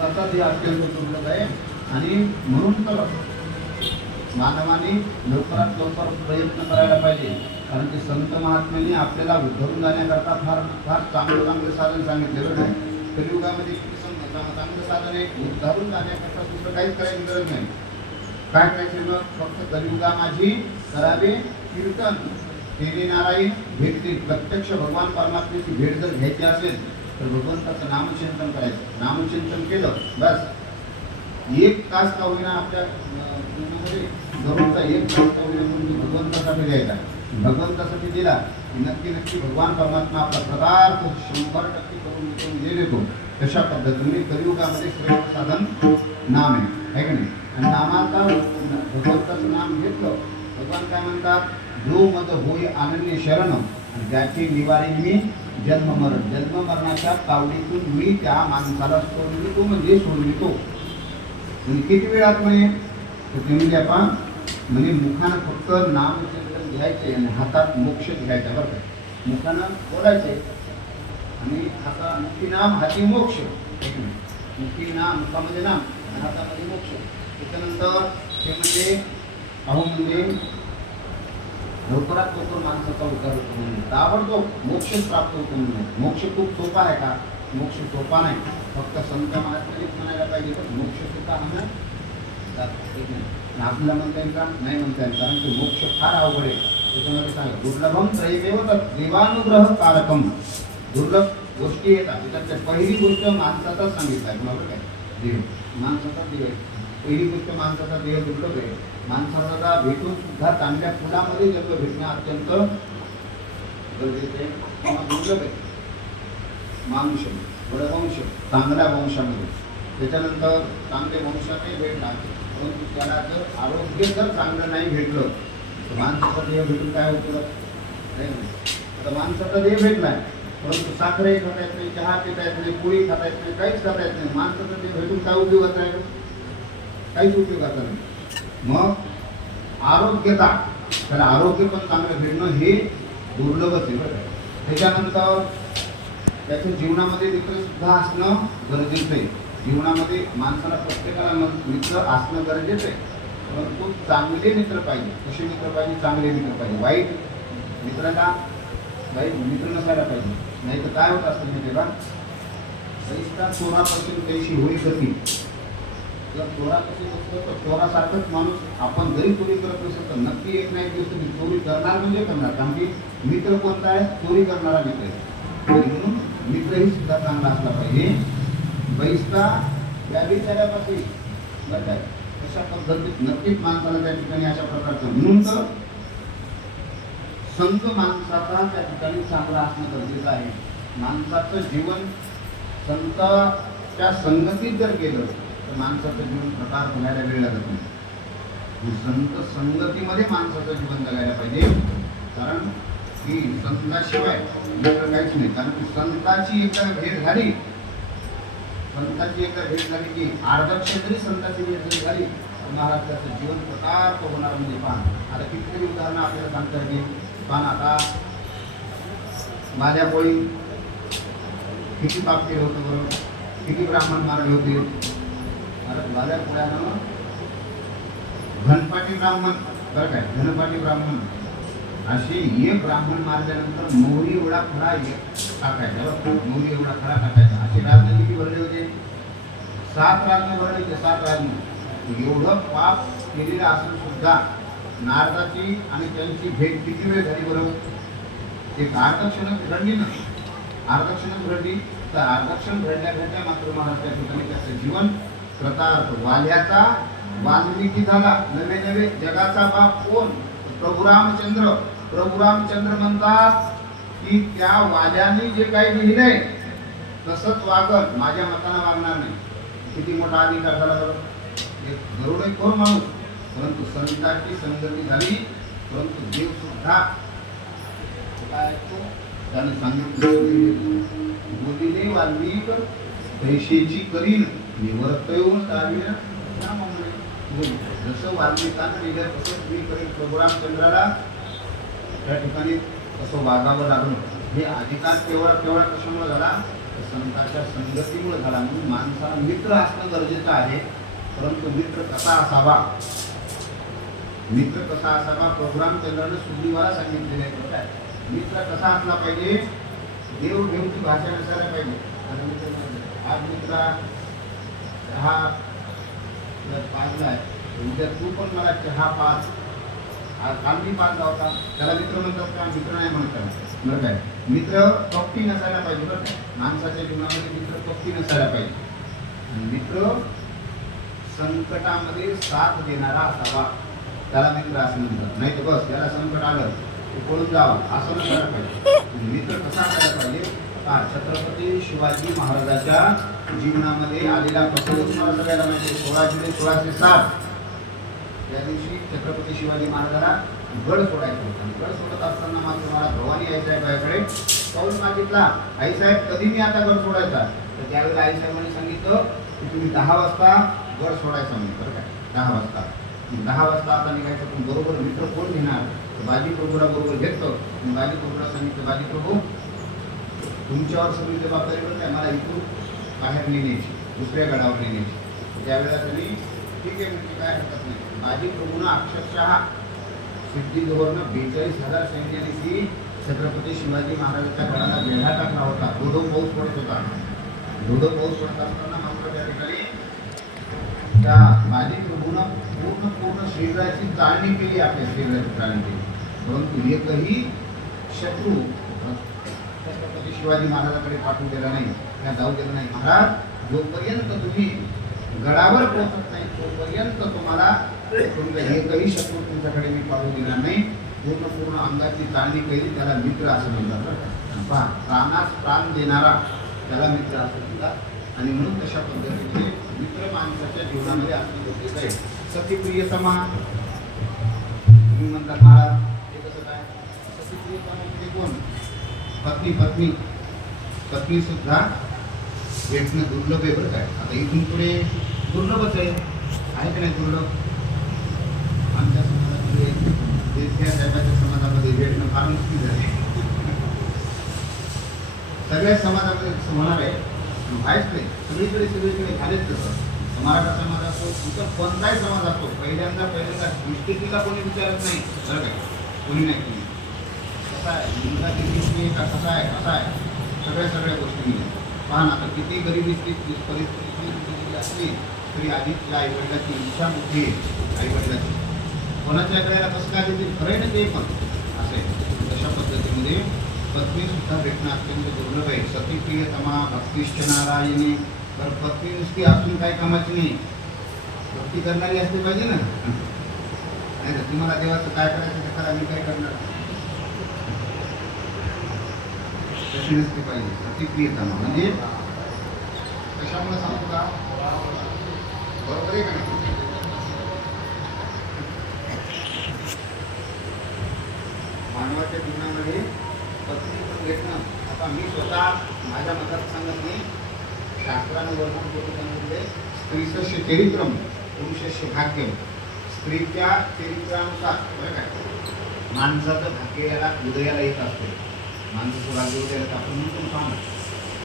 तसाच हे अत्यंत दुर्लभ आहे आणि म्हणून तर मानवाने लवकरात लवकर प्रयत्न करायला पाहिजे. कारण की संत महात्म्यांनी आपल्याला उद्धरून जाण्याकरता फार फार चांगलं चांगलं साधन सांगितलेलं आहे. कलियुगामध्ये चांगलं साधन आहे. उद्धारून जाण्याकरता दुसरं काहीच करायची गरज नाही. काय करायचं मग? फक्त कलियुगा माझी करावे कीर्तन, तेने नारायण भेटतील. प्रत्यक्ष भगवान परमात्म्याची भेट जर घ्यायची असेल तर भगवंताचं नामचिंतन करायचं. नामचिंतन केलं बस, एक तास का होईना आपल्या जीवनामध्ये दररोजचा एक तास का होईना म्हणून भगवंतासाठी द्यायचा. भगवंतासाठी दिला की नक्की नक्की भगवान परमात्मा आपला पदार्थ 100% करून देतो. तशा पद्धतीने कलियुगामध्ये श्रेष्ठ साधन नाम आहे की नाही. आणि नामाचा भगवंताचं नाम घेतलं, भगवान काय म्हणतात? जो मद होय अनन्य शरण, ज्याची निवारी मी जन्म मरण. जन्म मरणाच्या तावडीतून मी त्या माणसाला सोडवितो, म्हणजे सोडवितो. म्हणजे किती वेळात म्हणे? तर ते म्हणजे आपण म्हणजे मुखानं फक्त नामचिंतन घ्यायचे आणि हातात मोक्ष घ्यायचा. बरं का? मुखानं बोलायचे आणि हाता मुखी नाम हाती मोक्ष. मुखी नाम, मुखामध्ये नाम आणि हातामध्ये मोक्ष. त्याच्यानंतर ते म्हणजे अहो म्हणजे लवकरात लवकर माणसाचा उद्धार होतो म्हणून, ताबडतोब मोक्ष प्राप्त होतो म्हणून. मोक्ष खूप सोपा आहे का? मोक्ष सोपा नाही. फक्त संत महात्म्यानेच म्हणायला पाहिजे तर मोक्ष सुद्धा हमें आपल्याला म्हणता येईल का? नाही म्हणता येईल. कारण की मोक्ष फार अवघड आहे. त्याच्यामध्ये सांगा दुर्लभम त्रयदेव देवानुग्रह कारकम. दुर्लभ गोष्टी येतात. त्याच्यात पहिली गोष्ट माणसाचा सांगितलं आहे. तुम्हाला काय? देव. माणसाचा देव आहे. पहिली गोष्ट माणसाचा देह दुर्लभ आहे. माणसाला भेटून सुद्धा चांगल्या फुलामध्ये जन्म भेटणं अत्यंत गरजेचं आहे. दुर्लभ आहे. मानुष वडवंश, चांगल्या वंशामध्ये. त्याच्यानंतर चांगल्या वंशाने भेटणार, परंतु त्याला जर आरोग्य जर चांगलं नाही भेटलं तर माणसाचा देह भेटून काय होतं? आता माणसाचा देह भेटलाय परंतु साखरही खाता येत नाही, चहा पिता येत नाही, पोळी खाता येत नाही, काहीच खाता येत नाही. माणसाचा देह भेटून काय उपयोगाचा आहे? काहीच उपयोगाचा नाही. मग आरोग्यता, तर आरोग्य पण चांगलं भेटणं हे दुर्लभच आहे. बरं, त्याच्यानंतर त्याच्या जीवनामध्ये मित्र सुद्धा असणं गरजेचं आहे. जीवनामध्ये माणसाला प्रत्येकाला मित्र असणं गरजेचं आहे. परंतु चांगले मित्र पाहिजे. कसे मित्र पाहिजे? चांगले मित्र पाहिजे. वाईट मित्राला वाईट मित्र नसायला पाहिजे. नाही तर काय होत असतं मी तेव्हा पैसा चोरापासून पैशी होई गती. जर चोरा कशी असतो तर चोरासारखंच माणूस आपण जरी चोरी करत नसेल तर नक्की एक नाही दिवस तुम्ही चोरी करणार म्हणजे करणार. कारण की मित्र कोणता आहे? चोरी करणारा मित्र आहे. म्हणून मित्रही सुद्धा चांगला असला पाहिजे. बहिष्का व्याभिचारापासून बरं काय अशा पद्धतीत नक्कीच माणसाला त्या ठिकाणी अशा प्रकारचं. म्हणून तर संत माणसाचा त्या ठिकाणी चांगला असणं गरजेचं आहे. माणसाचं जीवन संताच्या संगतीत जर गेलं तर माणसाचं जीवन प्रकार होण्याला वेळ लागत नाही. संत संगतीमध्ये माणसाचं जीवन जगायला पाहिजे. कारण की संताशिवाय दुसरं काहीच नाही. कारण की संताची एकदा भेट झाली, संतांची एकदा भेट झाली की आर्धक्ष जरी संतांची भेट झाली तर महाराष्ट्राचं जीवन प्रकार होणार. म्हणजे पान आता कितीतरी उदाहरणं आपल्याला सांगता येईल. पान आता माझ्या पोळी किती पाप केलं होतं बरोबर, किती ब्राह्मण मारले होते. आता माझ्या पोळ्यानं घनपाटी ब्राह्मण बरं काय, घनपाटी ब्राह्मण अशी एक ब्राह्मण मारल्यानंतर मोहरी एवढा खडा टाकायचा. मोहरी एवढा खडा टाकायचा. असे राजन किती भरले होते? 7 राजन भरले होते. 7 राजन. एवढं पाप केलेलं असून सुद्धा नारदाची आणि त्यांची भेट किती वेळ झाली बरोबर? एक अर्धक्षणच घडली ना. अर्धक्षणच घडली तर अर्धक्षण घडल्या घडल्या मात्र महाराज त्या ठिकाणी त्याचं जीवन कृतार्थ. वाल्याचा वाल्मिकी झाला. नवे नवे जगाचा बाप कोण? प्रभू रामचंद्र. प्रभू रामचंद्र म्हणतात की त्या वाल्याने जे काही लिहिलंय तसंच वागत, माझ्या मतानं वागणार नाही. किती मोठा अधिकार झाला बरोबर. एक गरुडेखोर माणूस, परंतु संतांची संगती झाली. परंतु देव सुद्धा काय त्याने सांगितलं बोलिले वाल्मिक पैशेची करीन निवर्तयो दाविना. जसं वाल्मिकांना लिहिलं तसंच मी करीन. प्रभू रामचंद्राला त्या ठिकाणी असं वागावं लागलं. हे अधिकार केवळ कशामुळे झाला? तर संतांच्या संगतीमुळे झाला. म्हणून माणसाला मित्र असणं गरजेचं आहे. परंतु मित्र कसा असावा, मित्र कसा असावा प्रोग्राम चंद्राने सुधीवाला सांगितलेले आहे. मित्र कसा असला पाहिजे, देव घेऊची भाषा नसायला पाहिजे. आज मित्र चहा पाजलाय, उद्या तू पण मला चहा पाच, आज काल मी पाजला होता, त्याला मित्र म्हणतात का? मित्र नाही म्हणतात. बरं काय, मित्र कपटी नसायला पाहिजे. बरं काय, माणसाच्या जीवनामध्ये मित्र कपटी नसायला पाहिजे. आणि मित्र संकटामध्ये साथ देणारा असावा, त्याला मित्र असं म्हणतात. नाही तर बस याला संकट आलं पळून जावं असं नसायला पाहिजे. मित्र कसा असायला पाहिजे? छत्रपती शिवाजी महाराजांच्या जीवनामध्ये आलेला प्रसंग तुम्हाला सगळ्याला माहिती आहे. 16 जुलै 1607 त्या दिवशी छत्रपती शिवाजी महाराजांना गड सोडायचं होतं. गड सोडत असताना मात्र मला भवानी आईसाहेबांकडे पाऊल मागितला, आईसाहेब कधी मी आता गड सोडायचा? तर त्यावेळेला आईसाहेबांनी सांगितलं की तुम्ही 10 वाजता गड सोडायचा म्हणजे. बरं काय, 10 वाजता 10 वाजता आता निघायचं. पण बरोबर मित्र कोण घेणार? बाजी प्रभूला बरोबर घेतो. बाजी प्रभूला सांगितलं, बाजी प्रभू तुमच्यावर सगळी जबाबदारी पण काय, मला इथून बाहेर नेण्याची, दुसऱ्या गडावर नेण्याची. त्यावेळेला त्यांनी ठीक आहे म्हणजे काय हरकत नाही. बाजी प्रभूनं अक्षरशः सिद्धीजवळनं 42,000 सैन्याने छत्रपती शिवाजी महाराजांच्या गडाला वेढा टाकला होता. धोधो पाऊस पडत होता. धोधो पाऊस पडत असताना मात्र त्या ठिकाणी त्या बाजी प्रभूनं पूर्ण शरीराची चाळणी केली, आपल्या शरीराची चाळणी केली. परंतु एकही शत्रू छत्रपती शिवाजी महाराजांकडे पाठवू दिला नाही, त्या जाऊ दिला नाही. महाराज जोपर्यंत तुम्ही गडावर पोहोचत नाही तोपर्यंत तुम्हाला तुमचा एकही शत्रू तुमच्याकडे मी पाठवू दिला नाही. पूर्ण अंगाची चाळणी केली, त्याला मित्र असं म्हणतात. पहा, प्राणास प्राण देणारा त्याला मित्र असं म्हणतात. आणि म्हणून तशा पद्धतीने मित्र माणसाच्या जीवनामध्ये असणे गरजेचं आहे. सतीप्रियतमा तुम्ही म्हणतात महाराज, हे कसं काय? सतीप्रियतमा म्हणजे कोण? पत्नी सुद्धा भेटणं दुर्लभ आहे. बरं काय, आता इथून पुढे दुर्लभच आहे की नाही? दुर्लभ. आमच्या समाजामध्ये, देशच्या साहेबाच्या समाजामध्ये भेटणं फार मुश्किल झाले. सगळ्या समाजामध्ये होणार आहे, व्हायच नाही. सगळीकडे झालेच तसं. मराठा समाज असो, इतर कोणताही समाज असो, पहिल्यांदा मिस्टेकीला कोणी विचारत नाही. बरं काय, कोणी नाही. कसा आहे मुलगा, किती का कसा आहे सगळ्या गोष्टी पहा ना. आता किती गरिबीची परिस्थिती असली तरी आधीच्या आईवडिलाची इच्छा मोठी आहे. आईवडिलाची कोणाच्या वेळेला कसं काय देतील खरं ना ते पण असे. तशा पद्धतीमध्ये पत्नी सुद्धा भेटणं अत्यंत दुर्लभ आहे. सतीप्रियतमा भक्तिश्च नारायणी. तर पत्नी नुसती असून काही कामाची नाही, भक्ती करणारी असली पाहिजे ना. नाही तर तुम्हाला देवाचं काय करायचं ते करा, मी काय करणार, तशी नसली पाहिजे. सतीप्रियतमा म्हणजे कशामुळे सांगतो का? बरोबर आहे का नाही? मानवाच्या जीवनामध्ये पत्नी पण भेटणं. आता मी स्वतः माझ्या मतात सांगत नाही, शास्त्रानं वर्णन करून सांगितले, स्त्रीचं चरित्रम पुरुषस्य भाग्यम. स्त्रीच्या चरित्रानुसार बरं काय माणसाचं भाग्य याला हृदयाला येत असते. माणसाचं भाग्य हृदयाला आपण म्हणतो सांग